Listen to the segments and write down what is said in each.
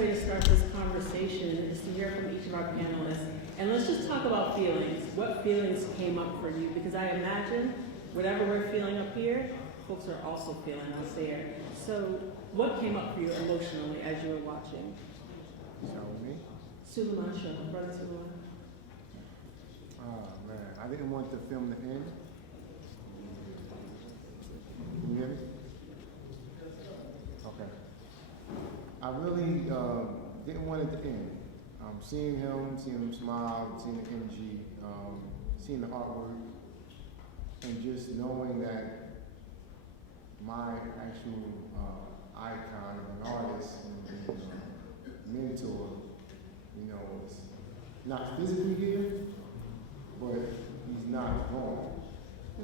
way to start this conversation is to hear from each of our panelists. And let's just talk about feelings. What feelings came up for you? Because I imagine whatever we're feeling up here, folks are also feeling out there. So what came up for you emotionally as you were watching? So me? Suliman, sure. Brother Suliman. Oh man, I didn't want the film to end. Can you hear me? Okay. I really didn't want it to end. Seeing him smile, seeing the energy, seeing the artwork, and just knowing that my actual icon and an artist and mentor, you know, is not physically here, but he's not gone.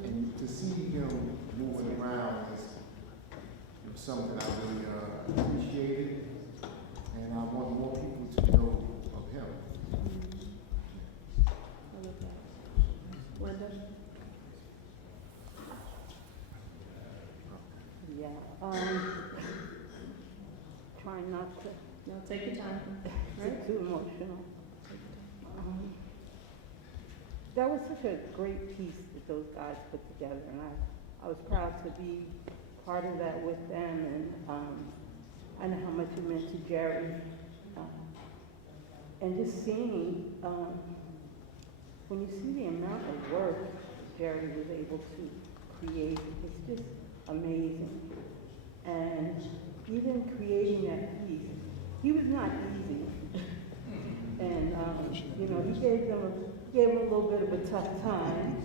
And to see him moving around was something I really appreciated, and I want more people to know of him. I love that. Linda? Yeah. Trying not to No, take your time. get too emotional. That was such a great piece that those guys put together, and I was proud to be part of that with them, and I know how much it meant to Jerry. And just seeing, when you see the amount of work Jerry was able to create, it's just amazing. And even creating that piece, he was not easy. And, you know, he gave him a little bit of a tough time,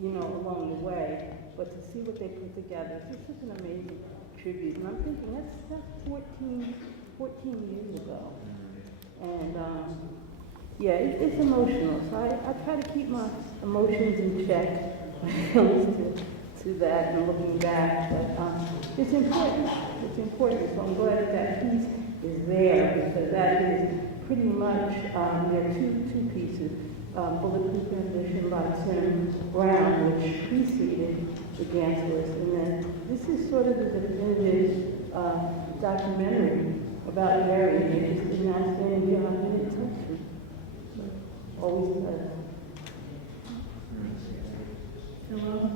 you know, along the way. But to see what they put together, it's just an amazing tribute. And I'm thinking, that's 14 years ago. And, yeah, it's emotional. So I try to keep my emotions in check when it comes to that and looking back. But it's important. It's important. So I'm glad that piece is there, because that is pretty much, there are two pieces. Bulletproof Ambition by Tim Brown, which preceded the Gantalist. And then this is sort of the definitive documentary about Jerry. He just did an outstanding job in it, touch. Always does. Hello?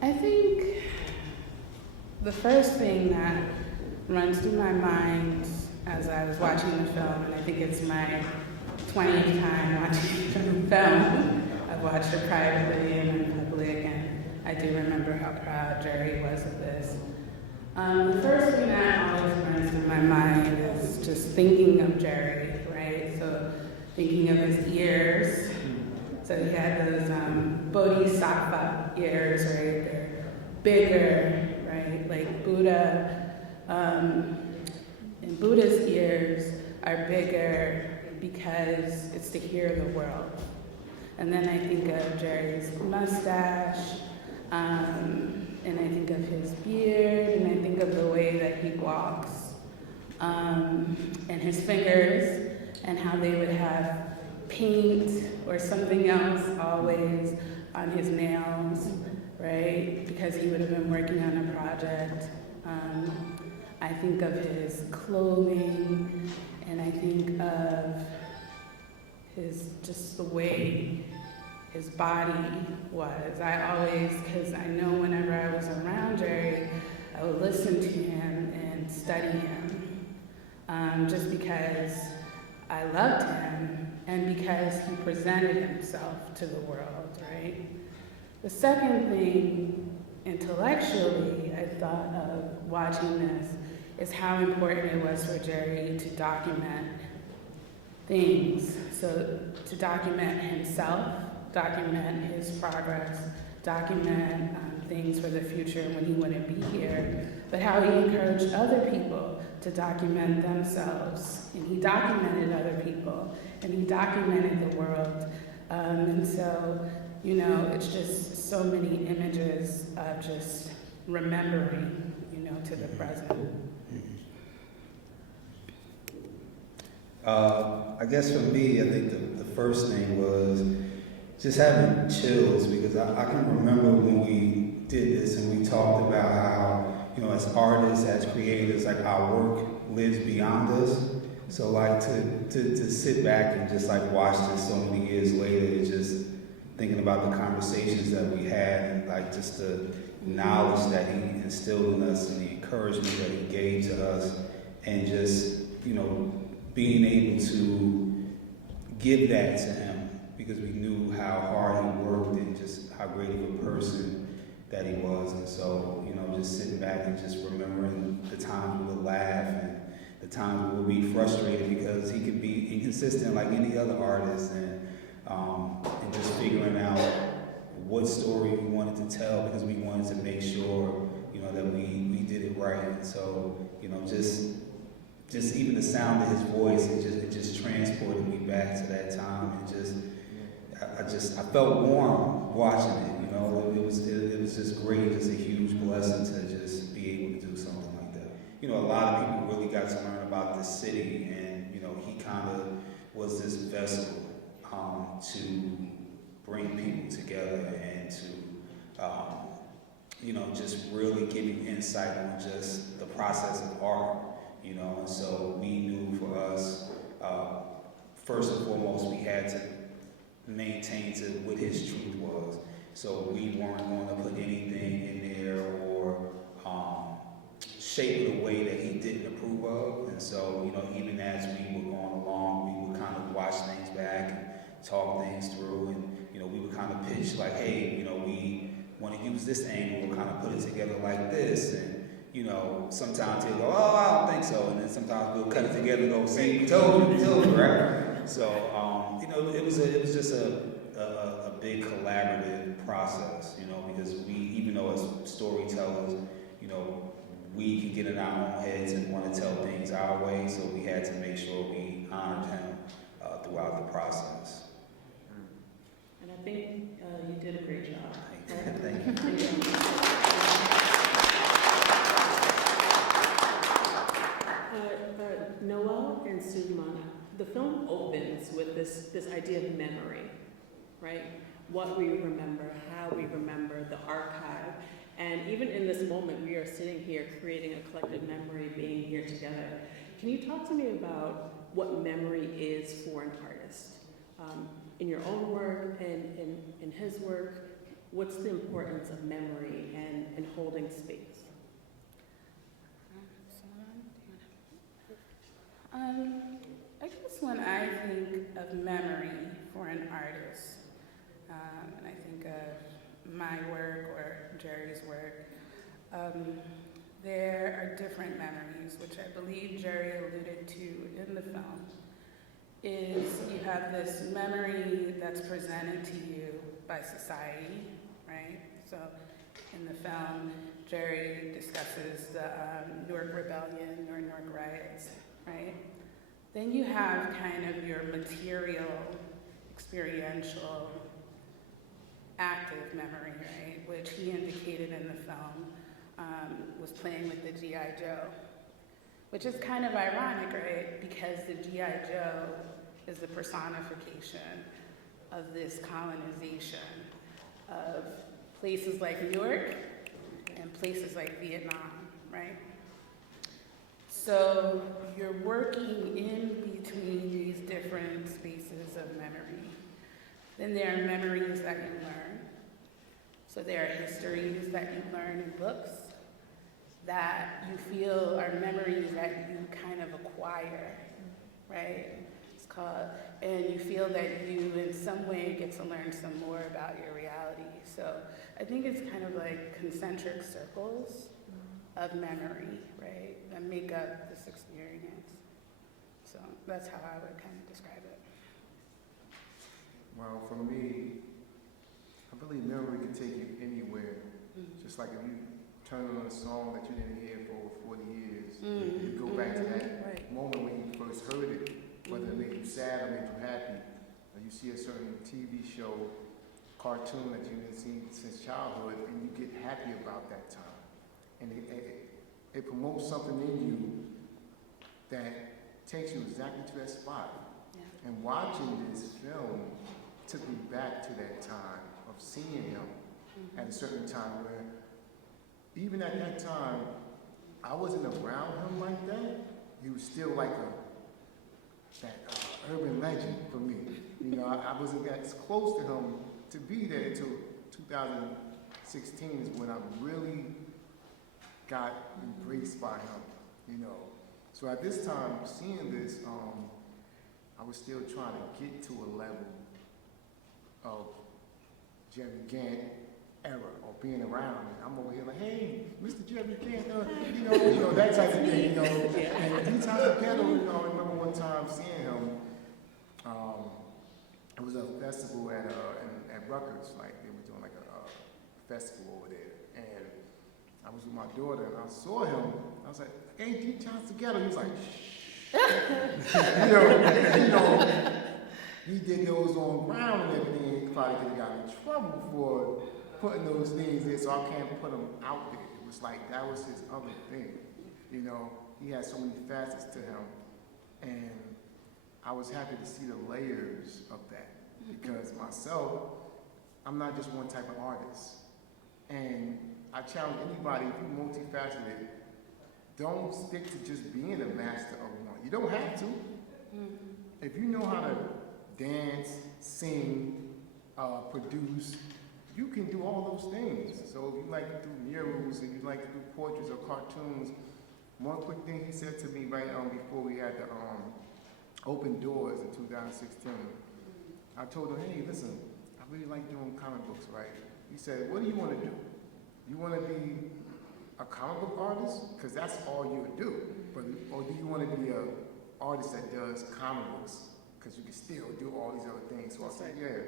I think the first thing that runs through my mind as I was watching the film, and I think it's my 20th time watching the film. I've watched it privately and in public, and I do remember how proud Jerry was of this. The first thing that always runs through my mind is just thinking of Jerry, right? So thinking of his ears. So he had those bodhisattva ears, right? They're bigger, right? Like Buddha. And Buddha's ears are bigger because it's to hear the world. And then I think of Jerry's mustache, and I think of his beard, and I think of the way that he walks, and his fingers, and how they would have paint or something else always on his nails, right? Because he would have been working on a project. I think of his clothing, and I think of just the way his body was. I always, because I know whenever I was around Jerry, I would listen to him and study him, just because I loved him and because he presented himself to the world, right? The second thing, intellectually, I thought of watching this is how important it was for Jerry to document things. So to document himself, document his progress, document things for the future when he wouldn't be here, but how he encouraged other people to document themselves. And he documented other people, and he documented the world. And so, you know, it's just so many images of just remembering, you know, to the present. I guess for me, I think the first thing was just having chills, because I can remember when we did this and we talked about how, you know, as artists, as creators, like our work lives beyond us. So like to sit back and just like watch this so many years later, it's just thinking about the conversations that we had and like just the knowledge that he instilled in us and the encouragement that he gave to us, and just, you know, being able to give that to him because we knew how hard he worked and just how great of a person that he was. And so, you know, just sitting back and just remembering the times we would laugh and the times we would be frustrated because he could be inconsistent like any other artist, and just figuring out what story we wanted to tell because we wanted to make sure, you know, that we did it right. And so, you know, just even the sound of his voice, it just transported me back to that time, and I felt warm watching it. You know, it was just great, just a huge blessing to just be able to do something like that. You know, a lot of people really got to learn about this city, and you know, he kind of was this vessel to bring people together and to you know, just really giving insight on just the process of art. You know, and so we knew for us, first and foremost, we had to maintain to what his truth was. So we weren't going to put anything in there or shape it a way that he didn't approve of. And so, you know, even as we were going along, we would kind of watch things back and talk things through, and you know, we would kind of pitch like, hey, you know, we want to use this angle, we'll kind of put it together like this, and you know, sometimes he'll go, oh, I don't think so. And then sometimes we'll cut it together and go, see, we told you, right? So, you know, it was just a big collaborative process, you know, because we, even though as storytellers, you know, we can get in our own heads and want to tell things our way. So we had to make sure we honored him throughout the process. And I think you did a great job. Thank you. Noelle and Suliman, the film opens with this idea of memory, right? What we remember, how we remember, the archive. And even in this moment, we are sitting here creating a collective memory, being here together. Can you talk to me about what memory is for an artist? In your own work and in his work, what's the importance of memory and holding space? I guess when I think of memory for an artist, and I think of my work or Jerry's work, there are different memories, which I believe Jerry alluded to in the film. Is you have this memory that's presented to you by society, right? So in the film, Jerry discusses the Newark Rebellion or Newark riots, right? Then you have kind of your material, experiential, active memory, right? Which he indicated in the film was playing with the G.I. Joe, which is kind of ironic, right? Because the G.I. Joe is the personification of this colonization of places like Newark and places like Vietnam, right? So you're working in between these different spaces of memory. Then there are memories that you learn. So there are histories that you learn in books that you feel are memories that you kind of acquire, right? It's called, and you feel that you in some way get to learn some more about your reality. So I think it's kind of like concentric circles of memory, right, that make up this experience. So that's how I would kind of describe it. Well, for me, I believe memory can take you anywhere. Just like if you turn on a song that you didn't hear for over 40 years, you go back to that moment when you first heard it, whether it made you sad or made you happy, or you see a certain TV show, cartoon that you didn't see since childhood, and you get happy about that time. And it promotes something in you that takes you exactly to that spot. Yeah. And watching this film took me back to that time of seeing him at a certain time where, even at that time, I wasn't around him like that. He was still like that urban legend for me. You know, I wasn't that close to him to be there until 2016 is when I really got embraced by him, you know. So at this time, seeing this, I was still trying to get to a level of Jerry Gant era or being around. And I'm over here like, hey, Mr. Jerry Gant, you know, that type of thing, you know. And he times the piano, you know, I remember one time seeing him. It was a festival at Rutgers, like they were doing like a festival over there. And I was with my daughter and I saw him. I was like, hey, G John's together. He was like, shh. you know, he did those on ground and everything. He probably could have gotten in trouble for putting those things in, so I can't put them out there. It was like, that was his other thing. You know, he had so many facets to him. And I was happy to see the layers of that. Because myself, I'm not just one type of artist. And I challenge anybody, if you're multifaceted, don't stick to just being a master of one. You don't have to. If you know how to dance, sing, produce, you can do all those things. So if you like to do murals, if you like to do portraits or cartoons, one quick thing he said to me right before we had the open doors in 2016, I told him, hey, listen, I really like doing comic books, right? He said, what do you want to do? You want to be a comic book artist? Because that's all you would do. Or do you want to be an artist that does comic books? Because you can still do all these other things. So I said, yeah,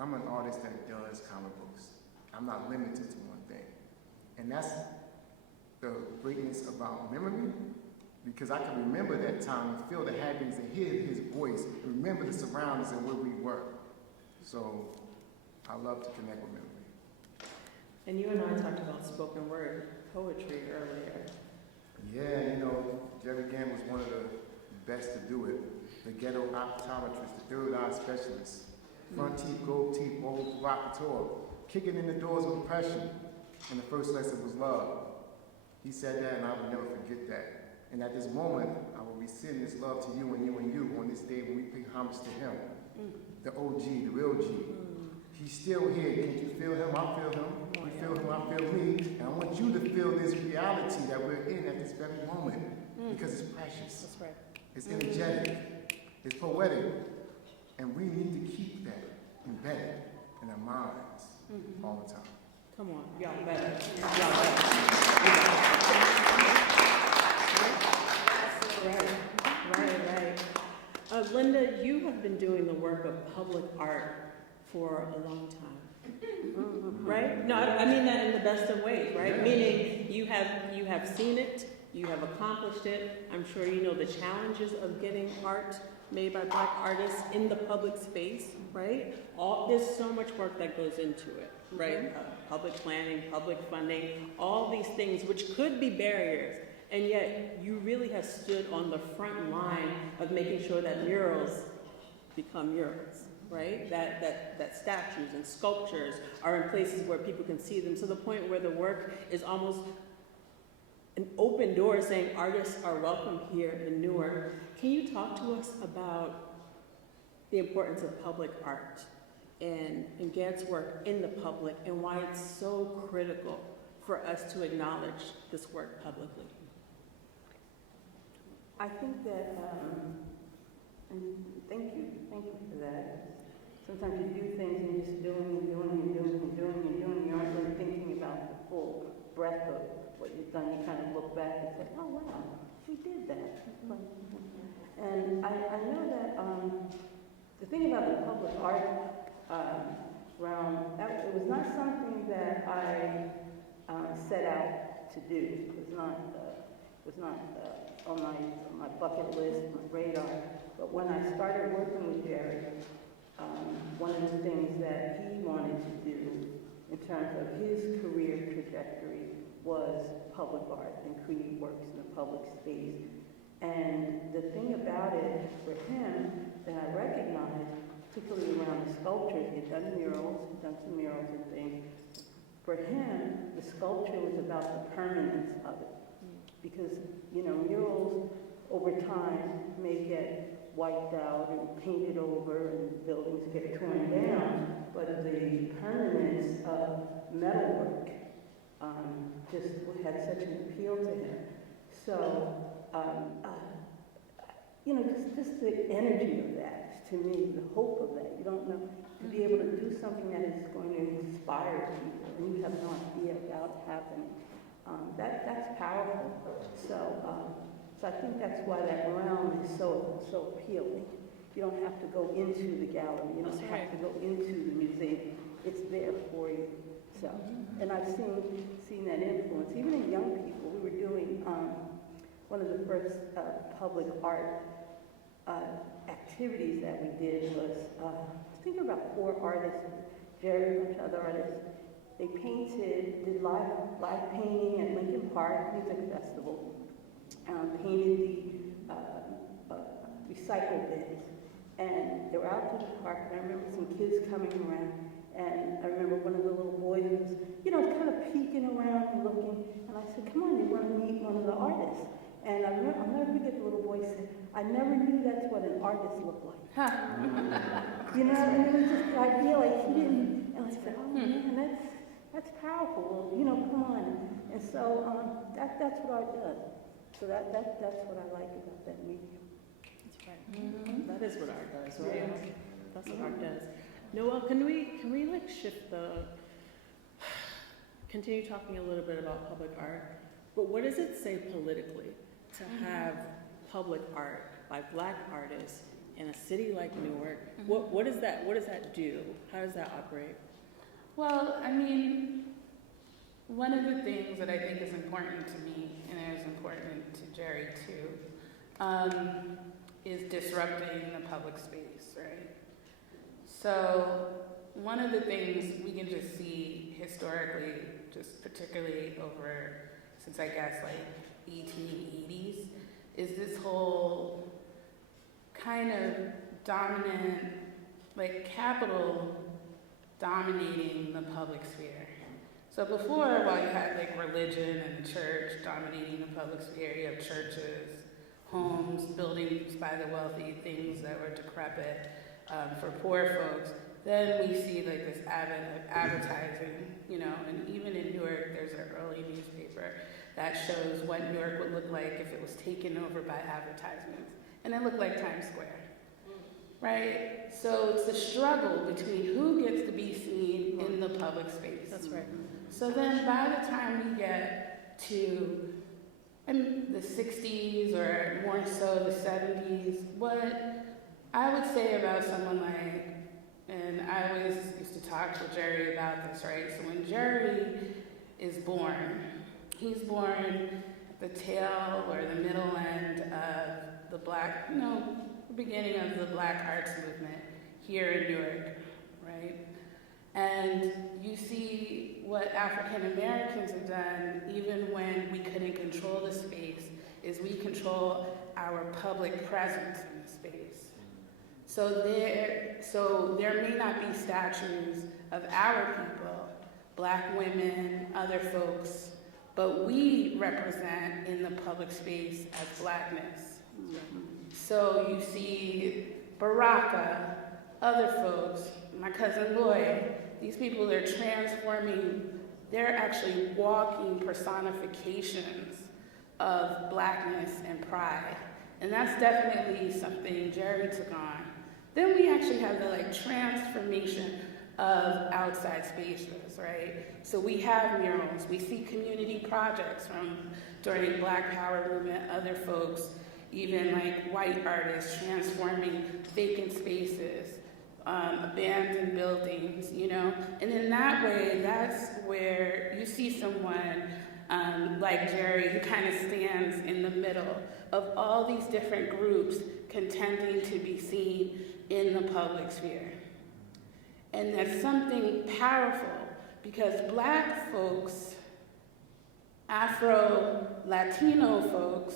I'm an artist that does comic books. I'm not limited to one thing. And that's the greatness about memory, because I can remember that time and feel the happiness and hear his voice, and remember the surroundings and where we were. So I love to connect with memory. And you and I talked about spoken word poetry earlier. Yeah, you know, Jerry Gant was one of the best to do it. The ghetto optometrist, the third eye specialist, front teeth, gold teeth, old provocateur, kicking in the doors of oppression. And the first lesson was love. He said that, and I will never forget that. And at this moment, I will rescind this love to you and you and you on this day when we pay homage to him, the OG, the real G. He's still here. Can't you feel him? I feel him. You feel him, I feel me. And I want you to feel this reality that we're in at this very moment, because it's precious. That's right. It's energetic. It's poetic. And we need to keep that embedded in our minds all the time. Come on, y'all better. Y'all better. Right. Linda, you have been doing the work of public art for a long time, right? No, I mean that in the best of ways, right? Yeah. Meaning you have seen it, you have accomplished it. I'm sure you know the challenges of getting art made by Black artists in the public space, right? There's so much work that goes into it, right? Public planning, public funding, all these things which could be barriers, and yet you really have stood on the front line of making sure that murals become murals, right? That statues and sculptures are in places where people can see them, to the point where the work is almost an open door saying artists are welcome here in Newark. Can you talk to us about the importance of public art and Gant's work in the public, and why it's so critical for us to acknowledge this work publicly? I think that, and thank you for that. Sometimes you do things and you're just doing, you aren't really thinking about the full breadth of what you've done. You kind of look back and say, oh wow, we did that. And I know that the thing about the public art realm, it was not something that I set out to do. It was not on my bucket list, my radar. But when I started working with Jerry, one of the things that he wanted to do in terms of his career trajectory was public art and create works in the public space. And the thing about it for him that I recognized, particularly around the sculptures, he'd done some murals and things. For him, the sculpture was about the permanence of it. because, you know, murals over time may get wiped out and painted over and buildings get torn down, but the permanence of metalwork just had such an appeal to him. So, you know, just the energy of that, to me, the hope of that. You don't know, to be able to do something that is going to inspire people, and you have no idea about it happening. That's powerful. So I think that's why that realm is so appealing. You don't have to go into the gallery. You don't have to go into the museum. It's there for you. So, and I've seen that influence, even in young people. We were doing one of the first public art activities that we did was, I think about 4 artists, Jerry, a bunch of other artists. They did live painting at Lincoln Park Music Festival, painted the recycle bins. And they were out to the park, and I remember some kids coming around, and I remember one of the little boys was, you know, kind of peeking around and looking, and I said, come on, you want to meet one of the artists? And I'll never forget the little boy said, I never knew that's what an artist looked like. You know, and it was just, I feel like he didn't, and I said, oh man, that's powerful. Well, you know, come on. And so that's what art does. So that's what I like about that medium. That's right. That is what art does, right? Yeah. That's what art does. Noelle, can we like shift continue talking a little bit about public art, but what does it say politically to have public art by Black artists in a city like Newark? What does that do? How does that operate? Well, I mean, one of the things that I think is important to me, and is important to Jerry too, is disrupting the public space, right? So one of the things we can just see historically, just particularly over, since I guess like 1880s, is this whole kind of dominant, like capital dominating the public sphere. So before, while you had like religion and the church dominating the public sphere, you have churches, homes, buildings by the wealthy, things that were decrepit for poor folks. Then we see like this advent of advertising, you know, and even in Newark, there's an early newspaper that shows what Newark would look like if it was taken over by advertisements. And it looked like Times Square, right? So it's the struggle between who gets to be seen in the public space. That's right. So then by the time we get to the 60s or more so the 70s, what I would say about someone like, and I always used to talk to Jerry about this, right? So when Jerry is born, he's born at the tail or the middle end of the Black, the beginning of the Black arts movement here in Newark, right? And you see what African Americans have done, even when we couldn't control the space, is we control our public presence in the space. So there may not be statues of our people, Black women, other folks, but we represent in the public space as Blackness. So you see Baraka, other folks, my cousin Lloyd, these people are transforming, they're actually walking personifications of Blackness and pride. And that's definitely something Jerry took on. Then we actually have the transformation of outside spaces, right? So we have murals, we see community projects from during Black Power movement, other folks, even white artists transforming vacant spaces, abandoned buildings, and in that way, that's where you see someone like Jerry who kind of stands in the middle of all these different groups contending to be seen in the public sphere. And that's something powerful because Black folks, Afro-Latino folks,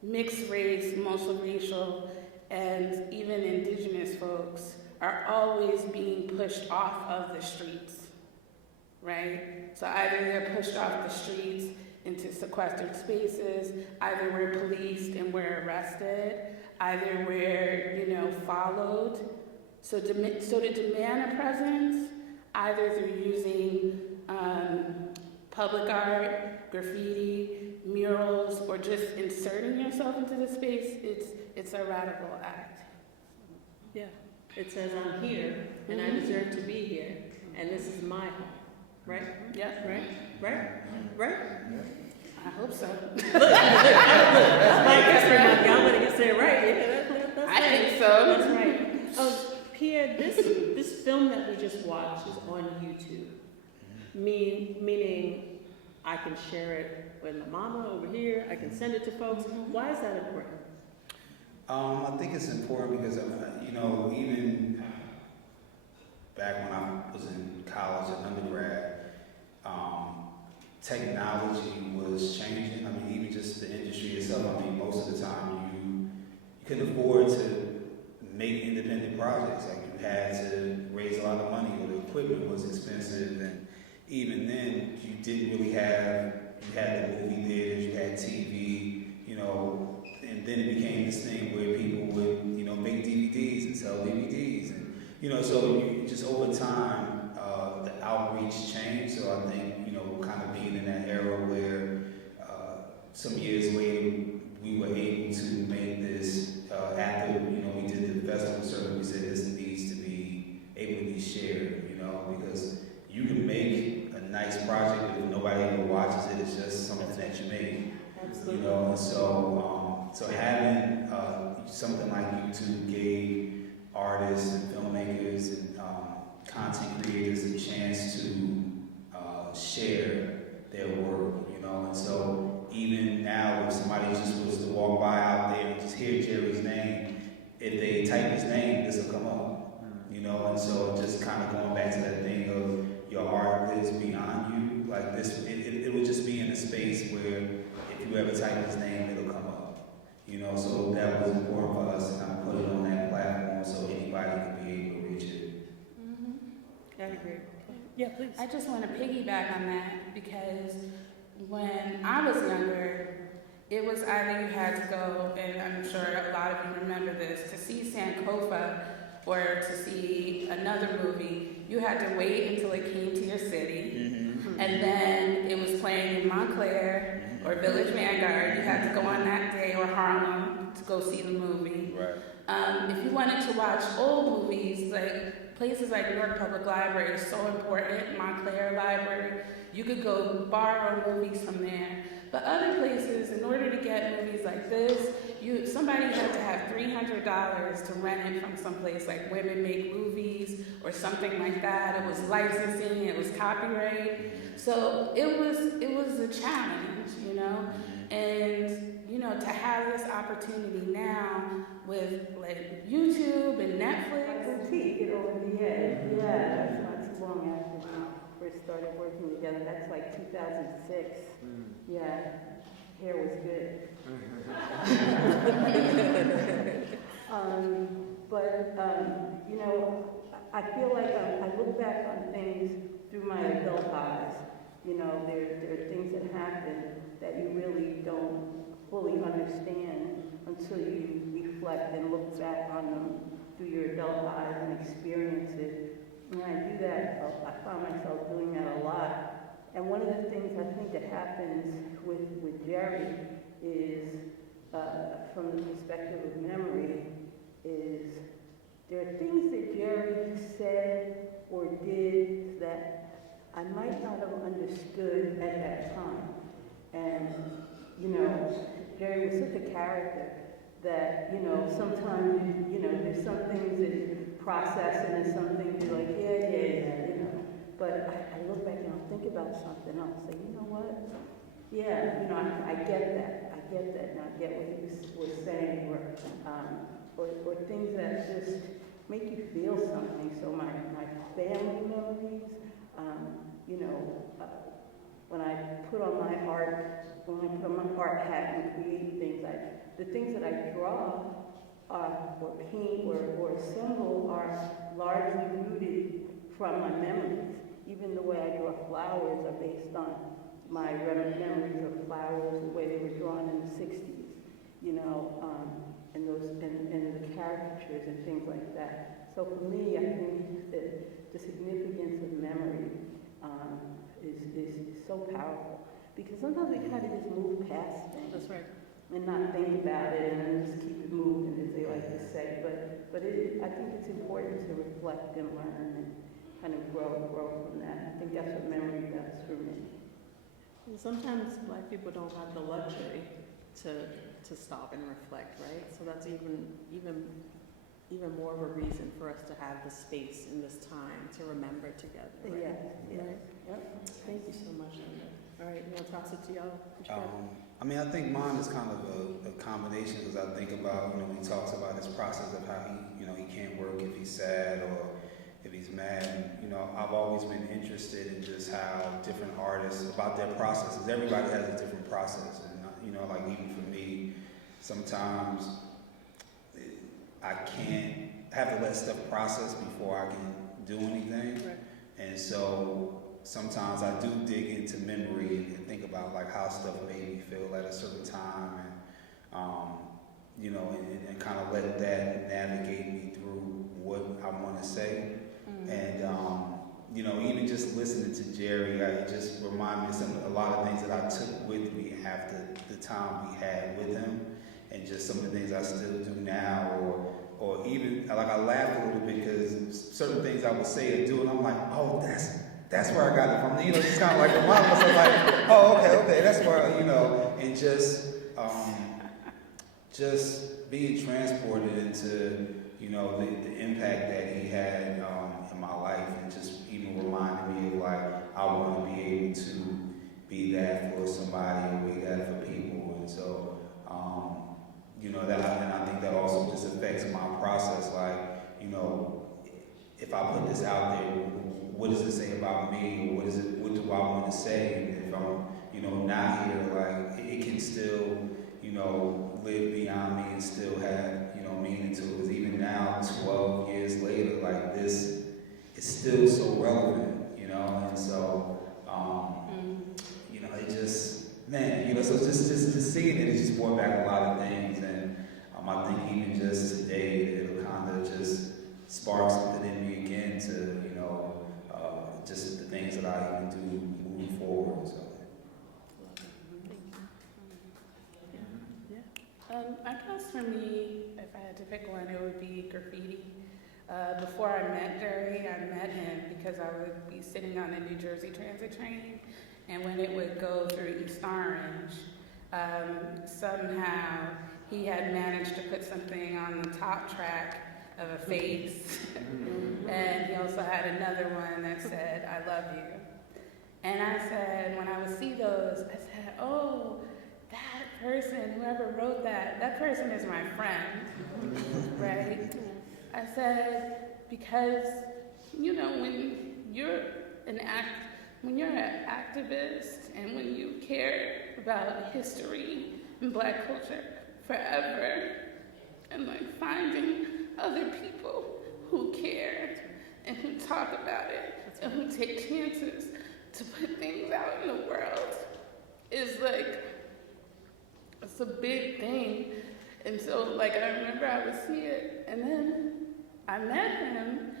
mixed race, multiracial, and even indigenous folks are always being pushed off of the streets, right? So either they're pushed off the streets into sequestered spaces. Either we're policed and we're arrested, either we're, followed. So to demand a presence, either through using public art, graffiti, murals, or just inserting yourself into the space, it's a radical act. Yeah. It says I'm here, and I deserve to be here, and this is my home. Right? Yes. Right? I hope so. That's my history, Monkey. I'm going to say it right. Yeah, that's I right. think so. That's right. Pierre, this film that we just watched is on YouTube. Meaning I can share it with my mama over here. I can send it to folks. Why is that important? I think it's important because, even back when I was in college and undergrad, technology was changing. I mean, even just the industry itself. I mean, most of the time you couldn't afford to make independent projects. Like you had to raise a lot of money, or the equipment was expensive, and even then you didn't really have. You had the movie theaters, you had TV, and then it became this thing where people would, make DVDs and sell DVDs, and so just over time, the outreach changed. So I think, kind of being in that era where some years later we were able to make this after we did the festival circuit. We said this needs to be able to be shared, because you can make a nice project, but if nobody ever watches it, it's just something that you made. Absolutely. And so having something like YouTube gave artists and filmmakers and content creators a chance to share their work, and so even now if somebody just was to walk by out there and just hear Jerry's name, if they type his name, this will come up, and so just kind of going back to that thing of your art lives beyond you, like this, it would just be in a space where if you ever type his name, it'll come up, so that was important for us to kind of put it on that platform so anybody could be able to reach it. I agree. Yeah, please. I just want to piggyback on that because when I was younger, it was either you had to go, and I'm sure a lot of you remember this, to see Sankofa or to see another movie, you had to wait until it came to your city, and then it was playing in Montclair or Village Vanguard. You had to go on that day, or Harlem, to go see the movie. Right. If you wanted to watch old movies, like places like Newark Public Library is so important, Montclair Library, you could go borrow movies from there. But other places, in order to get movies like this, somebody had to have $300 to rent it from someplace like Women Make Movies or something like that. It was licensing, it was copyright. So it was a challenge, and to have this opportunity now with like YouTube and Netflix. I see it over the head. Yeah, that's not too long after we first started working together. That's like 2006. Yeah, hair was good. I feel like I look back on things through my adult eyes. There are things that happen that you really don't fully understand until you reflect and look back on them through your adult eyes and experience it. And I do that, I find myself doing that a lot. And one of the things I think that happens with Jerry is, from the perspective of memory, is there are things that Jerry said or did that I might not have understood at that time. And, Jerry was such a character that, sometimes, there's some things that you process and there's some things you're like, yeah. But I look back and I'll think about something, I'll say, you know what? Yeah, I get that. I get that, and I get what he was saying, or things that just make you feel something. So my family memories, when I put on my art hat and create things, the things that I draw or paint or assemble are largely rooted from my memories. Even the way I draw flowers are based on my memories of flowers, the way they were drawn in the 60s, and the caricatures and things like that. So for me, I think that the significance of memory is so powerful, because sometimes we kind of just move past things. That's right. And not think about it and then just keep it moving, as they like to say. But I think it's important to reflect and learn and kind of grow from that. I think that's what memory does for me. And sometimes Black people don't have the luxury to stop and reflect, right? So that's even more of a reason for us to have the space in this time to remember together. Right? Yes. Right? Yep. Thank you so much, Linda. All right, you want to toss it to y'all? I mean, I think mine is kind of a combination, because I think about, he talks about his process of how he can't work if he's sad or if he's mad. And, I've always been interested in just how different artists, about their processes. Everybody has a different process. And, like even for me, sometimes I have to let stuff process before I can do anything. Right. And so sometimes I do dig into memory and think about like how stuff made me feel at a certain time, and kind of let that navigate me through what I want to say. Mm-hmm. And even just listening to Jerry, it just reminded me of a lot of things that I took with me after the time we had with him, and just some of the things I still do now, or even like I laughed a little bit because certain things I would say or do, and I'm like, oh, that's where I got it from. Just kind of like remind myself, like, oh, okay, that's where, and just being transported into, the impact that he had in my life, and just even reminding me of like, I want to be able to be that for somebody, or be that for people. And so, and I think that also just affects my process. Like, if I put this out there, what does it say about me? Or what do I want to say? And if I'm, not here, like, it can still, live beyond me and still have, meaning to it. Because even now, 12 years later, like, this is still so relevant, and so, it just, man, so just seeing it just brought back a lot of things. And I think even just today, it'll kind of just spark something in me again to, just the things that I even do moving forward. So. I guess for me, if I had to pick one, it would be graffiti. Before I met Jerry, I met him because I would be sitting on the New Jersey Transit train, and when it would go through East Orange, somehow he had managed to put something on the top track of a face, and he also had another one that said, I love you. And I said, when I would see those, I said, oh, that person, whoever wrote that person is my friend, right? I said, because, when you're an activist, and when you care about history and Black culture forever, and like finding other people who care and who talk about it and who take chances to put things out in the world is like, it's a big thing. And so like I remember I would see it, and then I met him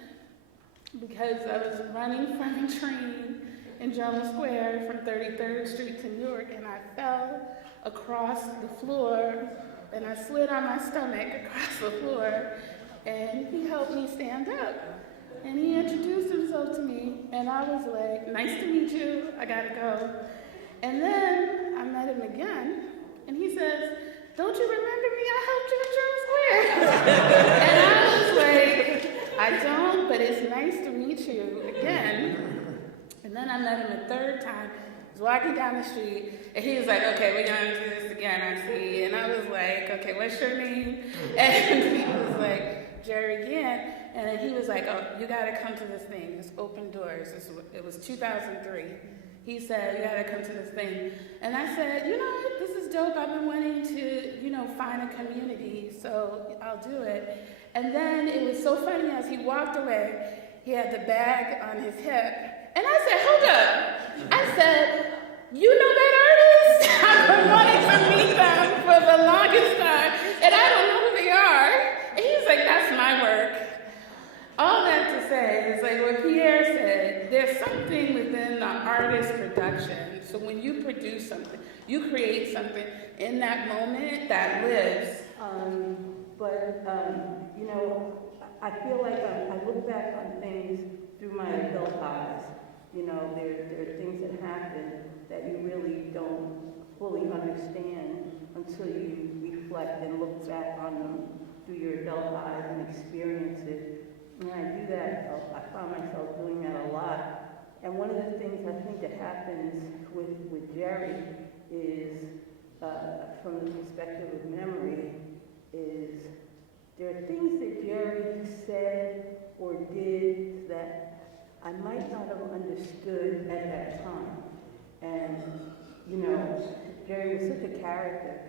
because I was running from a train in Jones Square from 33rd Street to Newark, and I fell across the floor, and I slid on my stomach across the floor, and he helped me stand up. And he introduced himself to me, and I was like, nice to meet you, I gotta go. And then I met him again, and he says, don't you remember me? I helped you in Jones Square. And I was like, I don't, but it's nice to meet you again. And then I met him a third time. I was walking down the street, and he was like, okay, we're gonna do this again, I see. And I was like, okay, what's your name? And he was like, Jerry Gant. And then he was like, oh, you gotta come to this thing, this open doors. It was 2003. He said, you gotta come to this thing. And I said, this is dope. I've been wanting to, find a community, so I'll do it. And then it was so funny, as he walked away, he had the bag on his hip. And I said, hold up. I said, you know that artist? I've been wanting to meet them for the longest time, and I don't know who they are. And he's like, that's my work. All that to say is like what Pierre said, there's something within the artist production. So when you produce something, you create something in that moment that lives. You know, I feel like I look back on things through my adult eyes. You know, there are things that happen that you really don't fully understand until you reflect and look back on them through your adult eyes and experience it. And I do that, I find myself doing that a lot. And one of the things I think that happens with Jerry is, from the perspective of memory, is there are things that Jerry said or did that I might not have understood at that time. And, you know, Jerry was such a character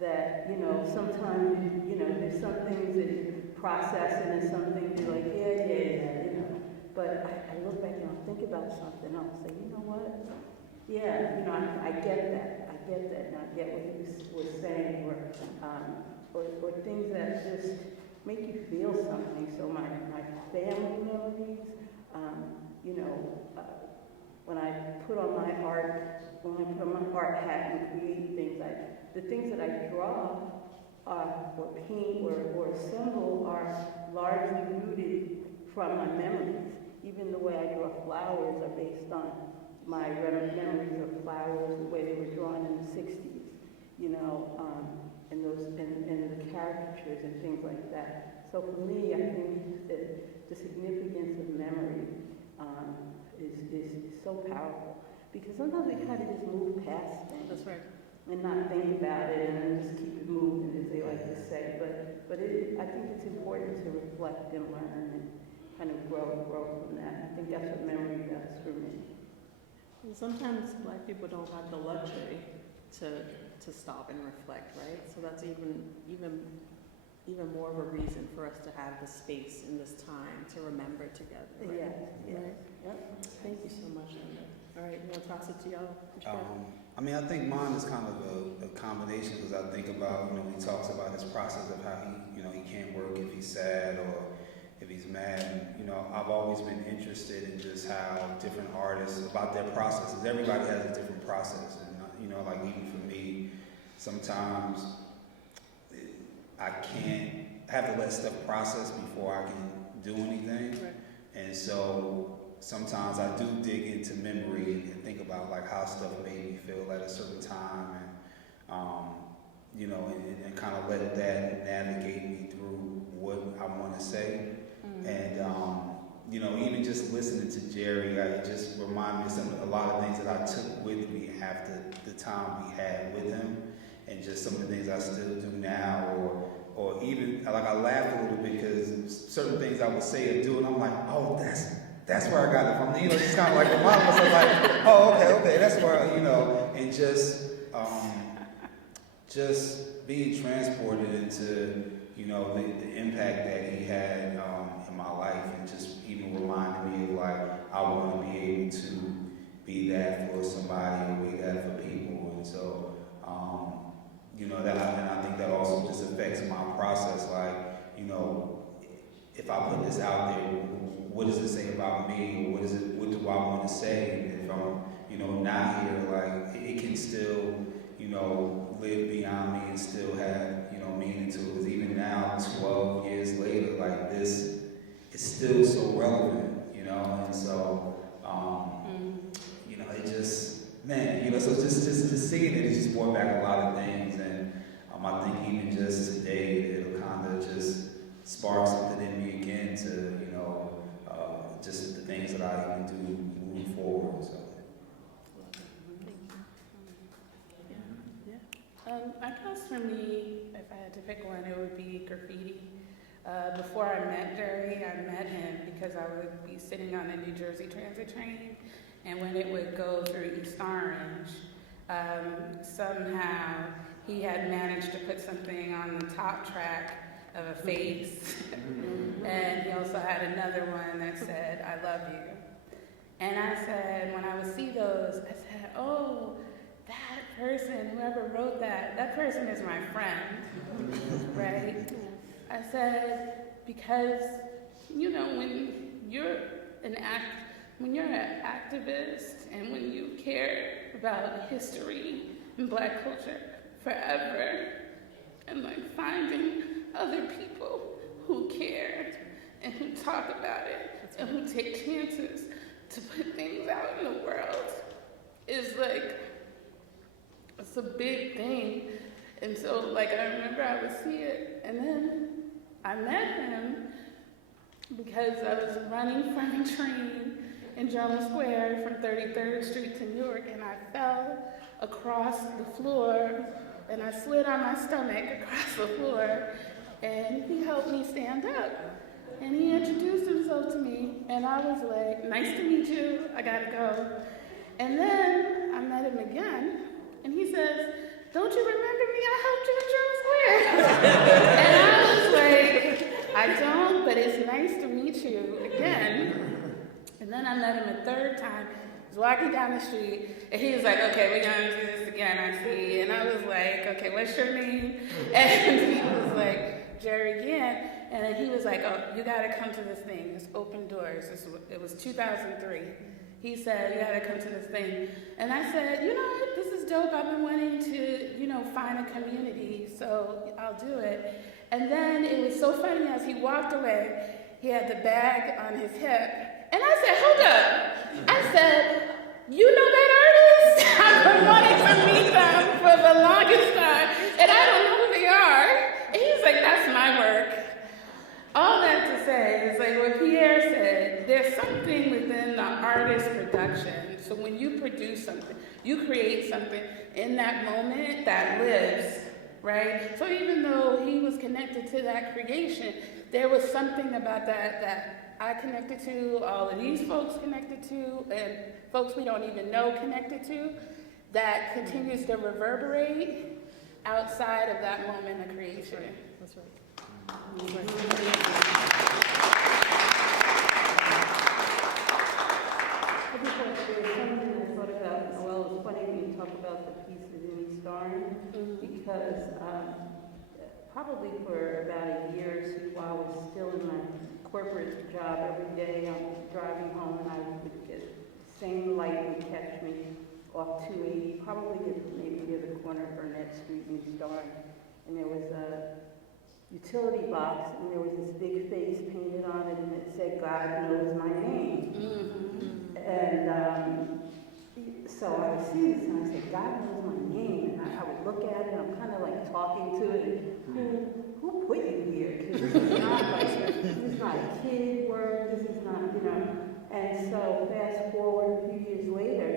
that, you know, sometimes, you know, there's some things that you process and there's some things you're like, yeah, you know. But I look back and I'll think about something else. Say, you know what? Yeah, you know, I get that. I get that, and I get what he was saying, or things that just make you feel something. So my family memories, you know, when I put on my art hat and create things, the things that I draw or paint or assemble are largely rooted from my memories. Even the way I draw flowers are based on my memories of flowers, the way they were drawn in the 60s, you know, and the caricatures and things like that. So for me, I think that the significance of memory is so powerful, because sometimes we kind of just move past things. That's right. And not think about it and then just keep it moving, as they like to say. But I think it's important to reflect and learn and kind of grow from that. I think that's what memory does for me. And sometimes Black people don't have the luxury to stop and reflect, right? So that's even more of a reason for us to have the space in this time to remember together. Right? Yes. Right? Yep. Thank you so much, Linda. All right, you want to toss it to y'all? I mean, I think mine is kind of a combination, because I think about, you know, he talks about his process of how he, you know, he can't work if he's sad or if he's mad. And, you know, I've always been interested in just how different artists, about their processes. Everybody has a different process. And, you know, like even for me, sometimes I can't have to let stuff process before I can do anything. Right. And so sometimes I do dig into memory and think about like how stuff made me feel at a certain time, and you know, and kind of let that navigate me through what I want to say. And you know, even just listening to Jerry, it just reminded me of a lot of things that I took with me after the time we had with him, and just some of the things I still do now, or even like I laughed a little bit because certain things I would say or do, and I'm like, oh, that's where I got it from. You know, just kind of like remind myself, like, oh, okay, that's where, you know, and just being transported into, you know, the impact that he had in my life, and just even reminding me of like, I want to be able to be that for somebody or be that for people. And so, you know, and I think that also just affects my process. Like, you know, if I put this out there, what does it say about me? Or what do I want to say? And if I'm, you know, not here, like, it can still, you know, live beyond me and still have, you know, meaning to it. Because even now, 12 years later, like, this is still so relevant, you know? And so, you know, it just, man, you know, so just seeing it just brought back a lot of things. And I think even just today, it'll kind of just spark something in me again to, you know, just the things that I even do moving forward. So. I guess for me, if I had to pick one, it would be graffiti. Before I met Jerry, I met him because I would be sitting on a New Jersey Transit train, and when it would go through East Orange, somehow he had managed to put something on the top track of a face, and he also had another one that said, "I love you." And I said, when I would see those, I said, oh, that person, whoever wrote that person is my friend, right? I said, because, you know, when you're an activist and when you care about history and Black culture forever, and like finding other people who care and who talk about it and who take chances to put things out in the world is like, it's a big thing. And so like I remember I would see it, and then I met him because I was running from a train in Jones Square from 33rd Street to Newark, and I fell across the floor, and I slid on my stomach across the floor, and he helped me stand up. And he introduced himself to me, and I was like, nice to meet you, I gotta go. And then I met him again, and he says, don't you remember me? I helped you in Jones Square. And I was like, I don't, but it's nice to meet you again. And then I met him a third time. I was walking down the street, and he was like, okay, we're gonna do this again, I see. And I was like, okay, what's your name? And he was like, Jerry Gant. And then he was like, oh, you gotta come to this thing, it's open doors. It was 2003. He said, you gotta come to this thing. And I said, you know what, this is dope. I've been wanting to, you know, find a community, so I'll do it. And then it was so funny, as he walked away, he had the bag on his hip. And I said, hold up. I said, you know that artist? I've been wanting to meet them for the longest time, and I don't know who they are. And he was like, that's my work. All that to say is like what Pierre said, there's something within the artist production. So when you produce something, you create something in that moment that lives, right? So even though he was connected to that creation, there was something about that I connected to, all of these folks connected to, and folks we don't even know connected to, that continues to reverberate outside of that moment of creation. That's right. I just want to say something I thought about. Noelle, it's funny when you talk about the piece of Louis Starn, because probably for about a year or two while I was still in my corporate job, every day I'm driving home and I would get the same light would catch me off 280, probably maybe near the corner of Burnett Street in Starn. And there was a utility box, and there was this big face painted on it, and it said, God knows my name. And so I would see this, and I said, God knows my name. And I would look at it, and I'm kind of like talking to it, and who put you here? Because this is not like, this is not a kid work, this is not, you know. And so fast forward a few years later,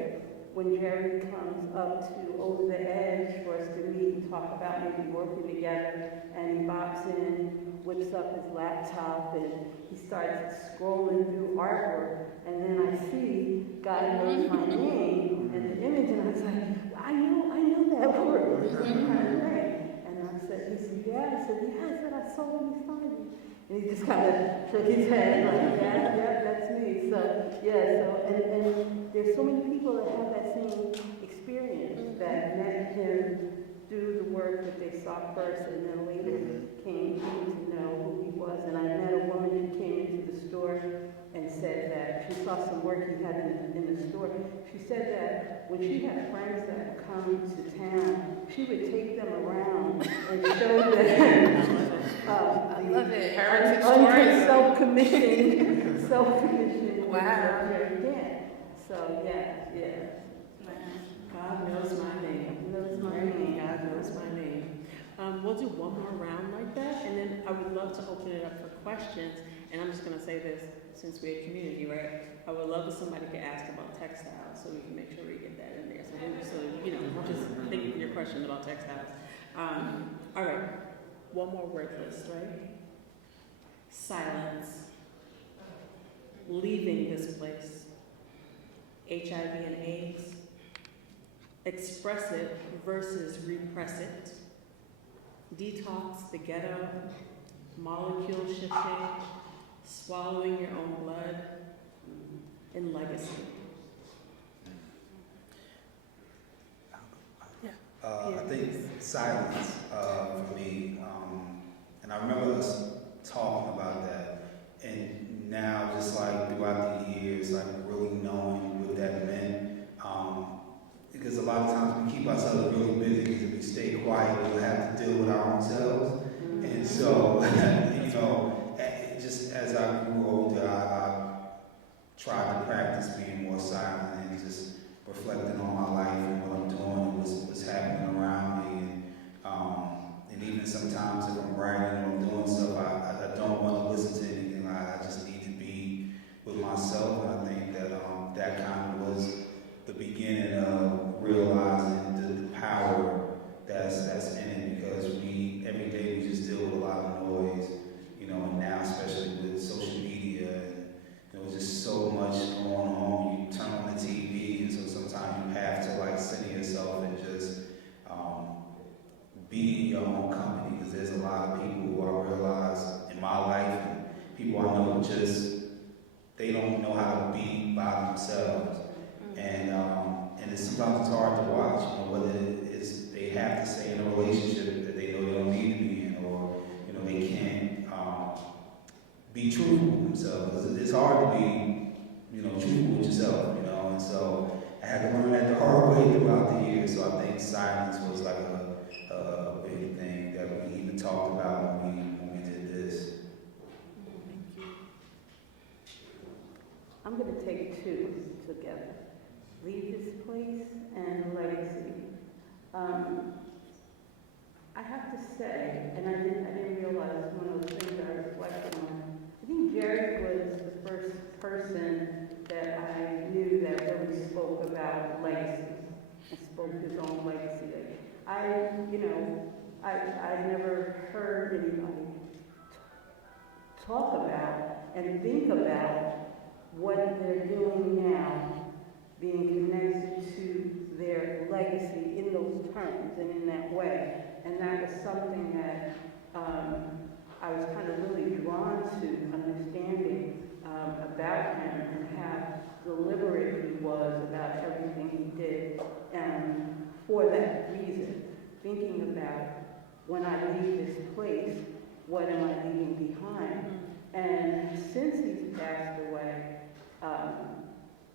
when Jerry comes up to Over the Edge for us to meet and talk about maybe working together, and he bops in, whips up his laptop, and he starts scrolling through artwork, and then I see God knows my name, and the image, and I was like, I know that word, it's some kind of thing. And I said, he said, yeah, I said, yeah, I said, I saw him in front of you. And he just kind of shook his head, like, yeah, that's me. So, yeah, so, and there's so many people that have that same experience, that met him through the work that they saw first, and then later came to know who he was. And I met a woman who came into the store and said that she saw some work he had in the store. She said that when she had friends that would come to town, she would take them around and show them I love it. Heritage stories. self-commissioned Wow. Jerry Gant. So yeah. God knows my name. Knows my Right? name. God knows my name. We'll do one more round like that, and then I would love to open it up for questions. And I'm just going to say this, since we're a community, right? I would love if somebody could ask about textiles, so we can make sure we get that in there. So you know, just think of your question about textiles. All right, one more word list, right? Silence. Leaving this place. HIV and AIDS. Express it versus repress it. Detox the ghetto. Molecule shifting. Swallowing your own blood. in legacy? I think silence for me, and I remember us talking about that, and now just like throughout the years, like really knowing what that meant, because a lot of times we keep ourselves really busy because if we stay quiet, we'll have to deal with our own selves, and so, you know, just as I grew older, I tried to practice being more silent and just reflecting on my life and what I'm doing, what's happening around me, and even sometimes if I'm writing or I'm doing stuff, I don't want to listen to anything. I just need to be with myself, and I think that that kind of was the beginning of realizing the power that's in it, because every day we just deal with a lot of noise, you know, and now especially with social media, and there was just so much going on. You turn on the TV, and so sometimes you have to like center yourself and just be in your own company, because there's a lot of people who I realize in my life, and people I know just, they don't know how to be by themselves. And sometimes it's hard to watch, you know, whether it's they have to stay in a relationship that they know they don't need to be in, or, you know, they can't be truthful with themselves. It's hard to be, you know, truthful with yourself, you know, and so I had to learn that the hard way throughout the years. So I think silence was like a big thing that we even talked about when we did this. I'm going to take two together. Leave this place and legacy. I have to say, and I didn't realize one of those things I reflected on. I think Jerry was the first person that I knew that really spoke about legacy and spoke his own legacy. I never heard anybody talk about and think about what they're doing now, being connected to their legacy in those terms and in that way. And that was something that I was kind of really drawn to understanding about him, and how deliberate he was about everything he did, and for that reason, thinking about, when I leave this place, what am I leaving behind? And since he's passed away,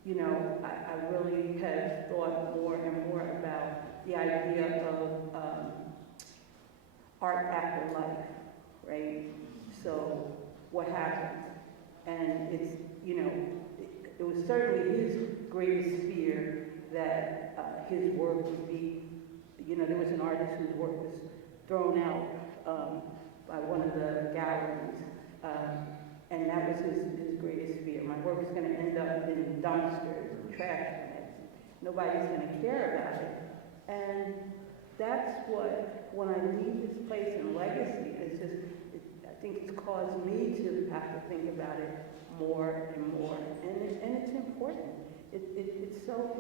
you know, I really have thought more and more about the idea of art after life, right? So what happens? And it's, you know, it was certainly his greatest fear that his work would be, you know, there was an artist whose work was thrown out by one of the galleries, and that was his greatest fear. My work is going to end up in dumpsters and trash cans. Nobody's going to care about it. And that's what, when I leave this place in legacy, it's just, I think it's caused me to have to think about it more and more. And it's important. It's so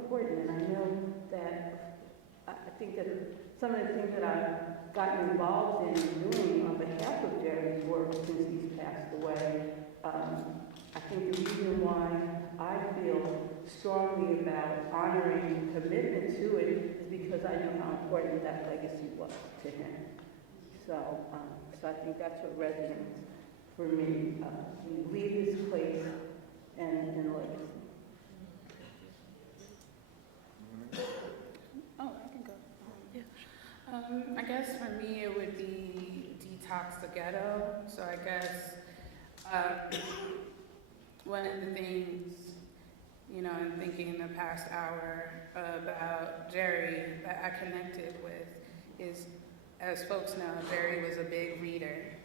important. And I know that, I think that some of the things that I've gotten involved in doing on behalf of Jerry's work since he's passed away, I think the reason why I feel strongly about honoring commitment to it is because I know how important that legacy was to him. So I think that's what resonates for me. We leave this place and legacy. Oh, I can go. Yeah. I guess for me it would be detox the ghetto. So I guess one of the things, you know, I'm thinking in the past hour about Jerry that I connected with is, as folks know, Jerry was a big reader,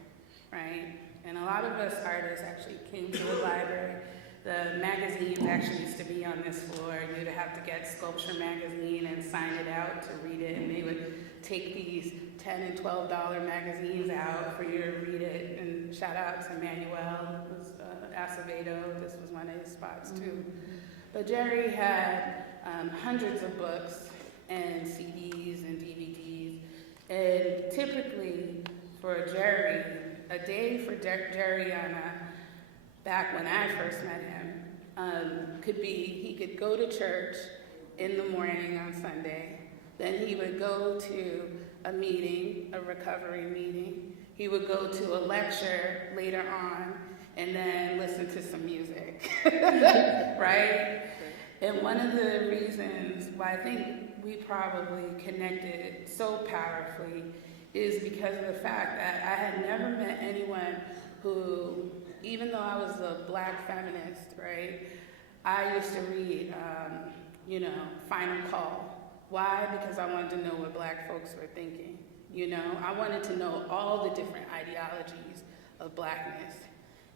right? And a lot of us artists actually came to the library. The magazines actually used to be on this floor. You'd have to get Sculpture magazine and sign it out to read it, and they would take these $10 and $12 magazines out for you to read it. And shout out to Manuel, Acevedo. This was one of his spots too. But Jerry had hundreds of books and CDs and DVDs. And typically for Jerry, a day for Jerry back when I first met him, could be he could go to church in the morning on Sunday, then he would go to a meeting, a recovery meeting, he would go to a lecture later on, and then listen to some music, right? And one of the reasons why I think we probably connected so powerfully is because of the fact that I had never met anyone who, even though I was a black feminist, right, I used to read, Final Call. Why? Because I wanted to know what black folks were thinking. I wanted to know all the different ideologies of blackness.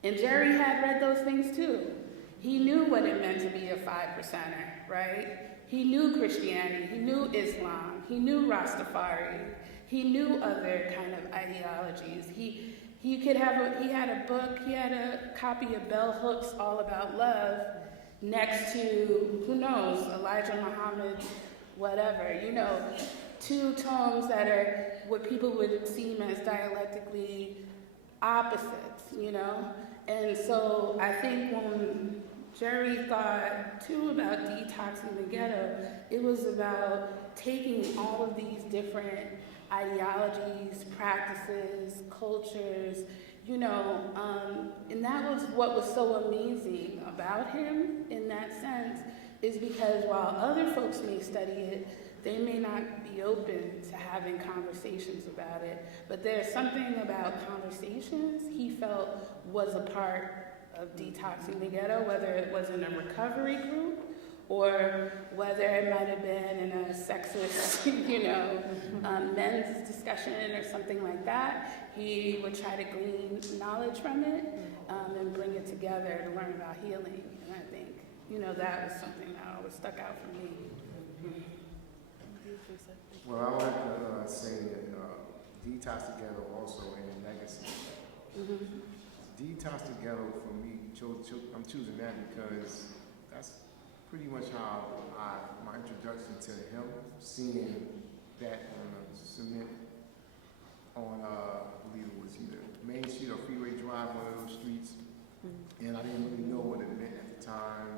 And Jerry had read those things too. He knew what it meant to be a 5%er, right? He knew Christianity, he knew Islam, he knew Rastafari, he knew other kind of ideologies. He had a book, he had a copy of Bell Hooks All About Love next to, who knows, Elijah Muhammad's whatever, two tomes that are what people would seem as dialectically opposites, And so I think when Jerry thought too about detoxing the ghetto, it was about taking all of these different ideologies, practices, cultures, and that was what was so amazing about him in that sense, is because while other folks may study it, they may not be open to having conversations about it, but there's something about conversations he felt was a part of detoxing the ghetto, whether it was in a recovery group or whether it might have been in a sexist, men's discussion or something like that. He would try to glean knowledge from it and bring it together to learn about healing. And I think, that was something that always stuck out for me. Well, I wanted to say that Detox the Ghetto also in legacy. Detox the Ghetto for me, I'm choosing that because that's pretty much how my introduction to him, seeing that on cement on, I believe it was either Main Street or Freeway Drive, one of those streets, and I didn't really know what it meant at the time,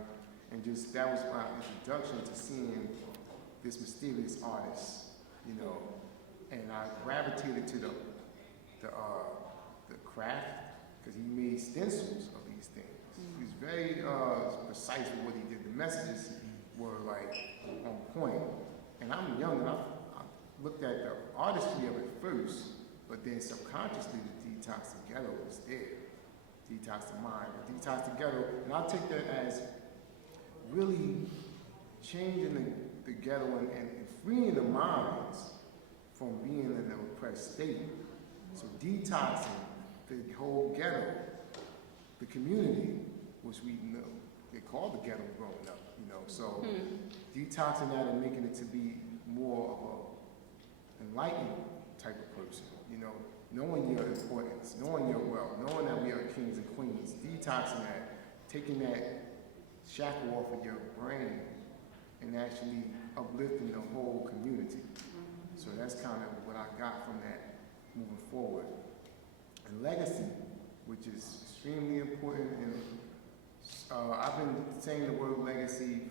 and just that was my introduction to seeing this mysterious artist, and I gravitated to the craft because he made stencils of these things. He was very precise with what he did. The messages were like on point. And I'm young, and I looked at the artistry of it first, but then subconsciously the Detox the Ghetto was there. Detox the mind, but Detox the Ghetto, and I take that as really changing the ghetto and freeing the minds from being in an oppressed state. So detoxing the whole ghetto, the community, which we know they called the ghetto growing up, So detoxing that and making it to be more of an enlightening type of person, knowing your importance, knowing your wealth, knowing that we are kings and queens, detoxing that, taking that shackle off of your brain and actually uplifting the whole community. So that's kind of what I got from that moving forward. And legacy, which is extremely important, and I've been saying the word legacy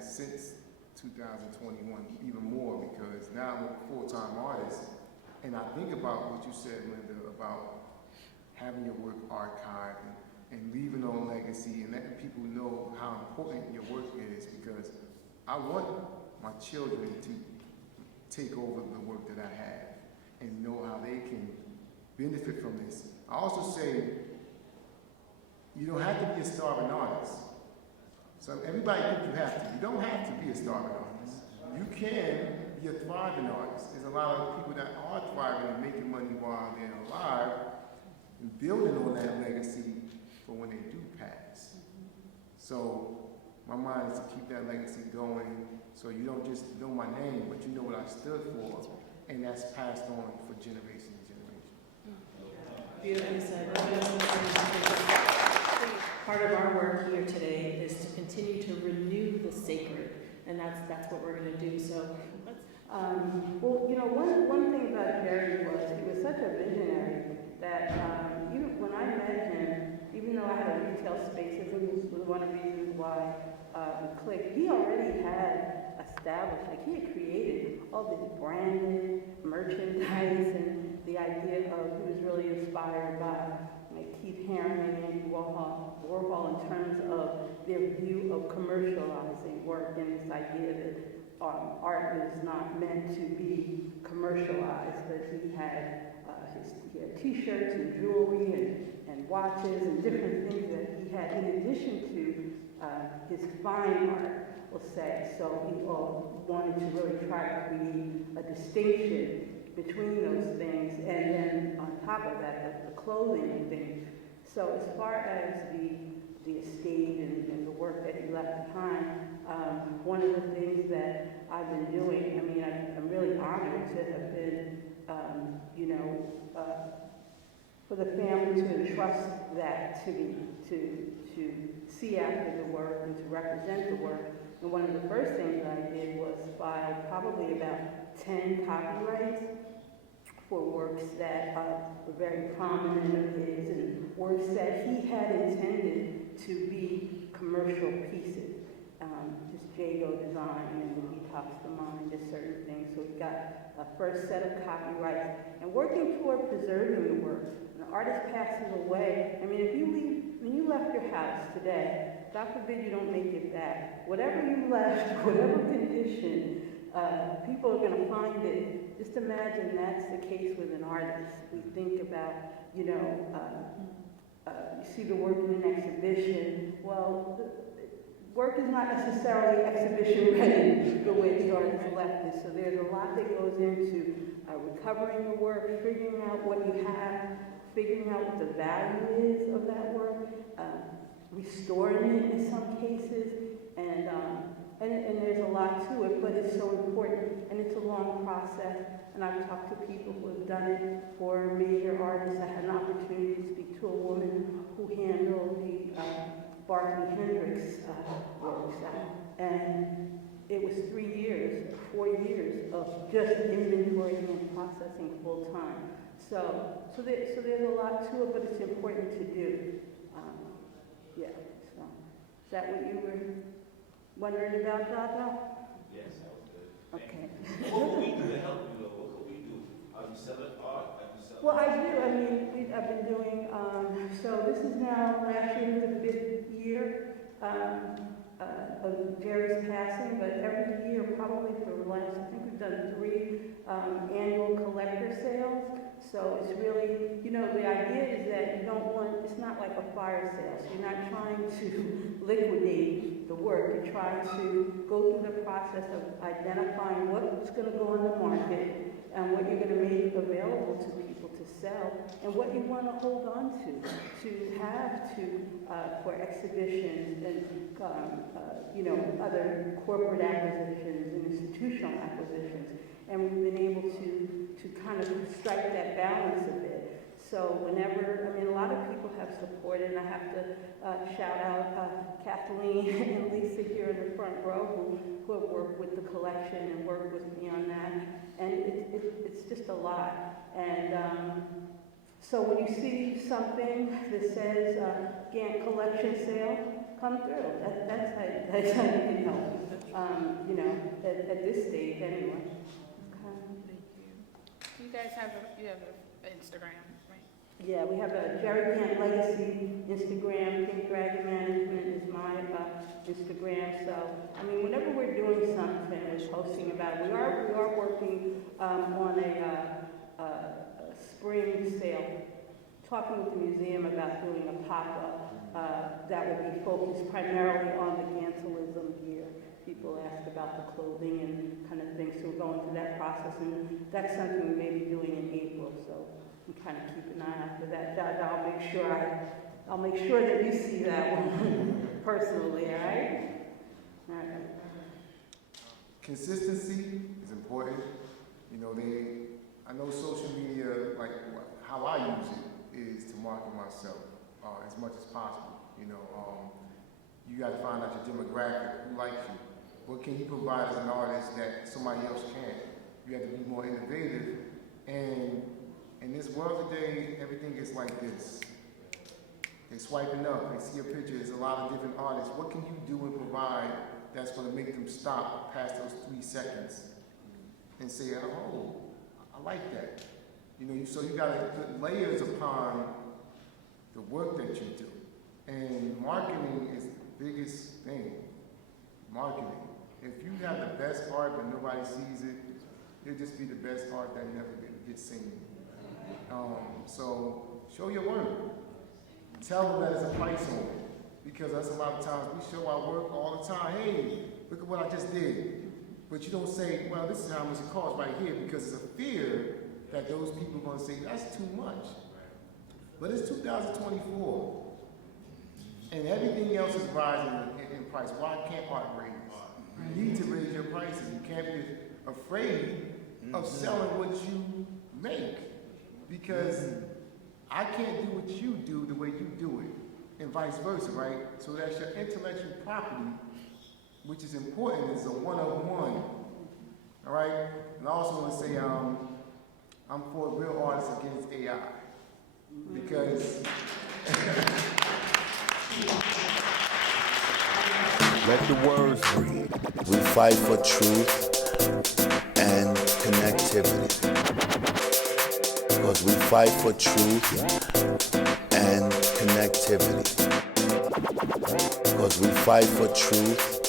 since 2021, even more, because now I'm a full-time artist, and I think about what you said, Linda, about having your work archived and leaving on legacy and letting people know how important your work is, because I want my children to take over the work that I have and know how they can benefit from this. I also say you don't have to be a starving artist. So everybody thinks you have to. You don't have to be a starving artist. You can be a thriving artist. There's a lot of people that are thriving and making money while they're alive and building on that legacy for when they do pass. So my mind is to keep that legacy going, so you don't just know my name, but you know what I stood for, and that's passed on for generation to generation. Beautifully said. Part of our work here today is to continue to renew the sacred, and that's what we're going to do. So, one thing about Jerry was he was such a visionary that even when I met him, even though I had a retail space, he was one of the reasons why we clicked. He already had established, like he had created all this branded merchandise, and the idea of, he was really inspired by like Keith Haring and Andy Warhol in terms of their view of commercializing work, and this idea that art is not meant to be commercialized, but he had t-shirts and jewelry and watches and different things that he had in addition to his fine art, we'll say. So he wanted to really try to create a distinction between those things, and then on top of that, the clothing thing. So as far as the estate and the work that he left behind, one of the things that I've been doing, I mean, I'm really honored to have been, for the family to entrust that to me, to see after the work and to represent the work. And one of the first things that I did was file probably about 10 copyrights for works that were very prominent of his, and works that he had intended to be commercial pieces. His Jago design, and when he talks the mind to certain things. So we got a first set of copyrights, and working toward preserving the work. An artist passes away. I mean, if you leave, when you left your house today, God forbid you don't make it back. Whatever you left, whatever condition, people are going to find it. Just imagine that's the case with an artist. We think about, you see the work in an exhibition. Well, work is not necessarily exhibition ready the way the artist left it. So there's a lot that goes into recovering the work, figuring out what you have, figuring out what the value is of that work, restoring it in some cases, and there's a lot to it, but it's so important, and it's a long process. And I've talked to people who have done it for major artists. I had an opportunity to speak to a woman who handled the Barkley Hendricks works, and it was 3 years, 4 years of just inventorying and processing full time. So there's a lot to it, but it's important to do. So is that what you were wondering about, Dada? Yes, that was good. Okay. What could we do to help you, though? What could we do? Are you selling art? Are you selling? Well, I do. I mean, I've been doing, so this is now, last year was the 5th year of Jerry's passing, but every year, probably for the last, I think we've done 3 annual collector sales. So it's really, the idea is that you don't want, it's not like a fire sale. So you're not trying to liquidate the work. You're trying to go through the process of identifying what's going to go on the market and what you're going to make available to people to sell, and what you want to hold on to have for exhibitions and other corporate acquisitions and institutional acquisitions. And we've been able to kind of strike that balance a bit. So whenever, I mean, a lot of people have supported, and I have to shout out Kathleen and Lisa here in the front row who have worked with the collection and worked with me on that. And it's just a lot. And so when you see something that says Gant collection sale, come through. That's how you can help. At this stage anyway. You guys have an Instagram, right? Yeah, we have a Jerry Gant Legacy Instagram. Pink Dragon Management is my Instagram. So, I mean, whenever we're doing something and posting about it, we are working on a spring sale, talking with the museum about doing a pop-up that would be focused primarily on the Gantalist gear. People ask about the clothing and kind of things, so we're going through that process, and that's something we may be doing in April. So we kind of keep an eye out for that. I'll make sure that you see that one personally. All right. All right. Consistency is important. I know social media, like how I use it, is to market myself as much as possible. You got to find out your demographic, who likes you. What can you provide as an artist that somebody else can't? You have to be more innovative. And in this world today, everything is like this. There's swiping up, they see a picture, there's a lot of different artists. What can you do and provide that's going to make them stop past those 3 seconds and say, oh, I like that. You know, so you got to put layers upon the work that you do. And marketing is the biggest thing. Marketing. If you have the best art but nobody sees it, it'll just be the best art that never gets seen. So show your work. Tell them that there's a price on it. Because that's a lot of times we show our work all the time. Hey, look at what I just did. But you don't say, well, this is how much it costs right here, because it's a fear that those people are going to say, that's too much. But it's 2024. And everything else is rising in price. Why can't art raise? You need to raise your prices. You can't be afraid of selling what you make. Because I can't do what you do the way you do it, and vice versa, right? So that's your intellectual property, which is important. It's a one-on-one, all right? And I also want to say I'm for real artists against AI, because let the words breathe. We fight for truth and connectivity. Because we fight for truth and connectivity. Because we fight for truth